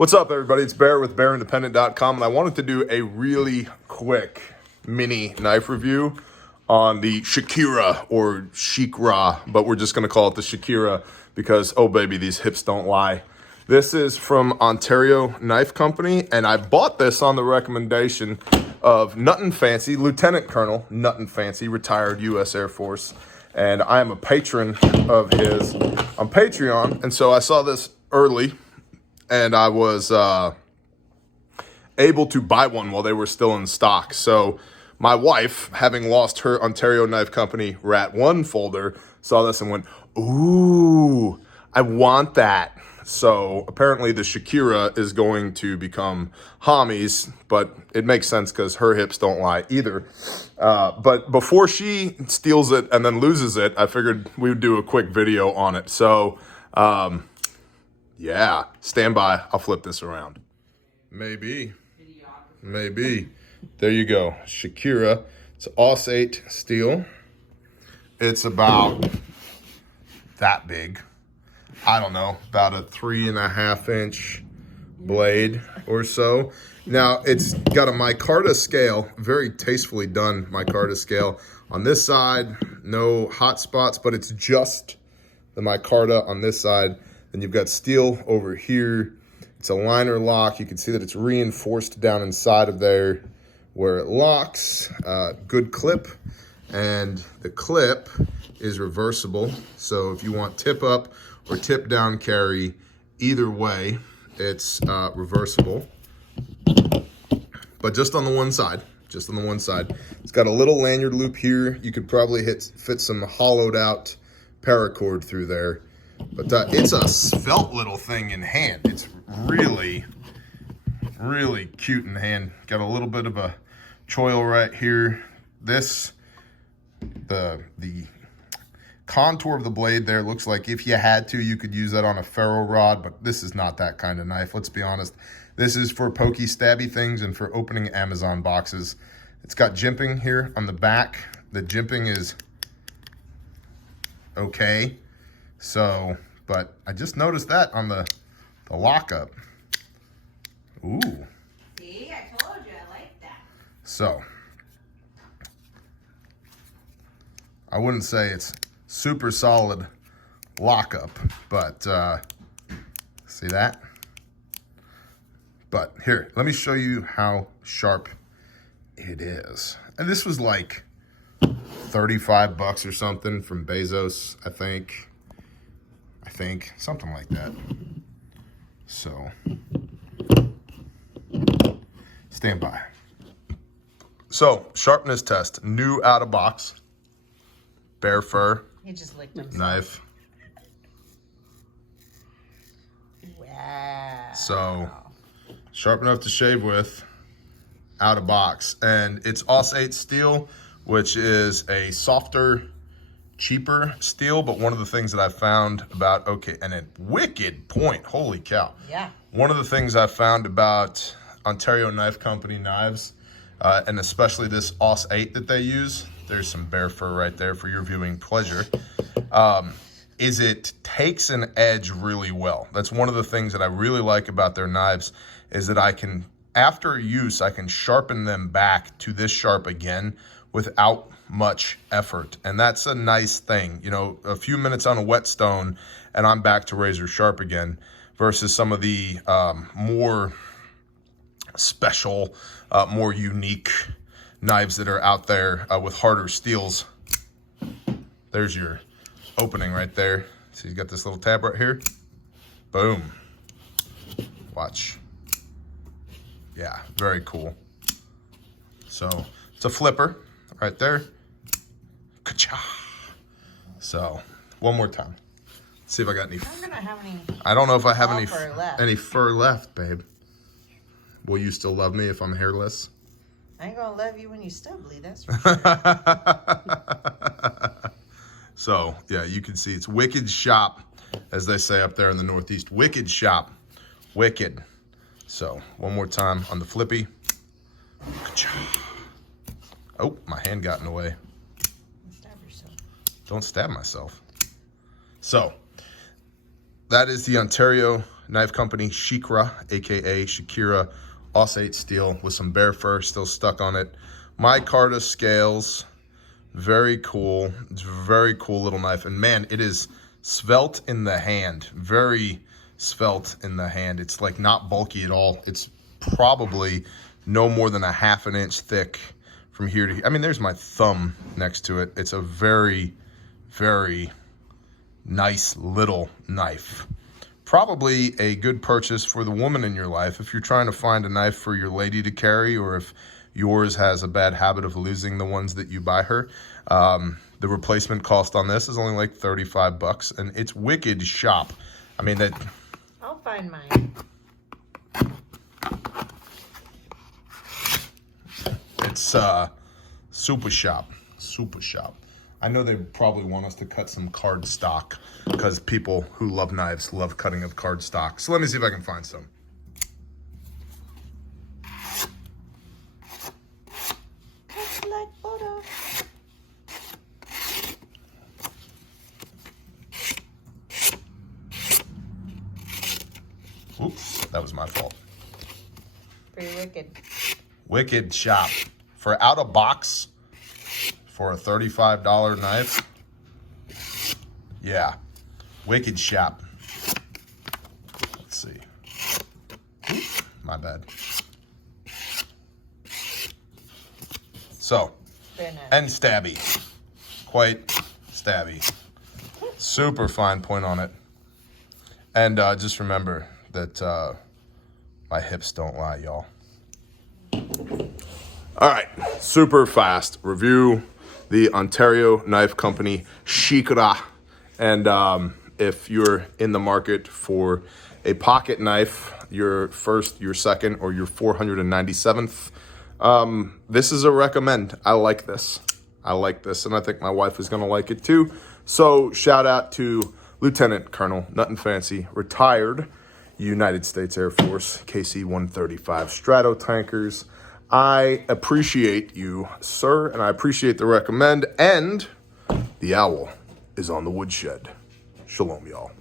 What's up, everybody? It's Bear with BearIndependent.com, and I wanted to do a really quick mini knife review on the Shikra or Shikra, but we're just going to call it the Shikra because, oh baby, these hips don't lie. This is from Ontario Knife Company, and I bought this on the recommendation of Nutnfancy, Lieutenant Colonel Nutnfancy, retired U.S. Air Force, and I am a patron of his on Patreon, and so I saw this early, and I was able to buy one while they were still in stock. So my wife, having lost her Ontario Knife Company Rat 1 folder, saw this and went, ooh, I want that. So apparently the Shikra is going to become Hommies, but it makes sense because her hips don't lie either. But before she steals it and then loses it, I figured we would do a quick video on it. So yeah, stand by. I'll flip this around. Maybe. There you go. Shikra. It's Aus 8 steel. It's about that big. I don't know, about a 3.5 inch blade or so. Now, it's got a micarta scale, very tastefully done micarta scale. On this side, no hot spots, but it's just the micarta on this side. Then you've got steel over here. It's a liner lock. You can see that it's reinforced down inside of there where it locks. Good clip. And the clip is reversible. So if you want tip up or tip down carry, either way, it's reversible. But just on the one side. It's got a little lanyard loop here. You could probably fit some hollowed out paracord through there. But it's a svelte little thing in hand. It's really, really cute in hand. Got a little bit of a choil right here. This, the contour of the blade there looks like if you had to, you could use that on a ferro rod, but this is not that kind of knife. Let's be honest. This is for pokey, stabby things and for opening Amazon boxes. It's got jimping here on the back. The jimping is okay. So, but I just noticed that on the lockup. Ooh. See, I told you, I like that. So, I wouldn't say it's super solid lockup, but see that? But here, let me show you how sharp it is. And this was like 35 bucks or something from Bezos, I think, something like that. So, stand by. So, sharpness test, new out of box, bear fur. He just licked himself. Knife. Wow. So, sharp enough to shave with, out of box. And it's Aus 8 steel, which is a softer, cheaper steel, but one of the things that I found about, and a wicked point, holy cow. Yeah. One of the things I found about Ontario Knife Company knives, and especially this Aus 8 that they use, there's some bear fur right there for your viewing pleasure, is it takes an edge really well. That's one of the things that I really like about their knives, is that I can, after use, I can sharpen them back to this sharp again without much effort. And that's a nice thing. You know, a few minutes on a whetstone and I'm back to razor sharp again, versus some of the more special, more unique knives that are out there with harder steels. There's your opening right there. So you've got this little tab right here. Boom. Watch. Yeah, very cool. So it's a flipper right there. Ka-cha. So one more time. Let's see if I got any. I'm gonna have any. I don't know if I have any fur left, babe. Will you still love me if I'm hairless? I ain't gonna love you when you stubbly, that's for sure. So yeah, you can see it's wicked shop, as they say up there in the Northeast. Wicked shop. Wicked. So one more time on the flippy. Oh, my hand got in the way. Stab yourself. Don't stab myself. So that is the Ontario Knife Company Shikra, aka Shikra OKC steel with some bear fur still stuck on it. Micarta scales, very cool. It's a very cool little knife, and man, it is svelte in the hand, very svelte in the hand. It's like not bulky at all. It's probably no more than a ½ an inch thick from here to here. I mean, there's my thumb next to it. It's a very, very nice little knife. Probably a good purchase for the woman in your life if you're trying to find a knife for your lady to carry, or if yours has a bad habit of losing the ones that you buy her. The replacement cost on this is only like $35, and it's wicked shop. I mean, that. I'll find mine. It's super shop, super shop. I know they probably want us to cut some card stock because people who love knives love cutting of card stock. So let me see if I can find some. Select photo. Oops, that was my fault. Pretty wicked. Wicked shop. For out of box, for a $35 knife, yeah, wicked shop. Let's see. Oops, my bad. So, Very nice. and stabby, quite stabby. Super fine point on it. And just remember that my hips don't lie, y'all. All right, super fast review. The Ontario Knife Company Shikra. And if you're in the market for a pocket knife, your first, your second, or your 497th, this is a recommend. I like this. I like this, and I think my wife is going to like it too. So shout out to Lieutenant Colonel Nutnfancy, retired United States Air Force, KC-135 Strato tankers. I appreciate you, sir, and I appreciate the recommend. And the owl is on the woodshed. Shalom, y'all.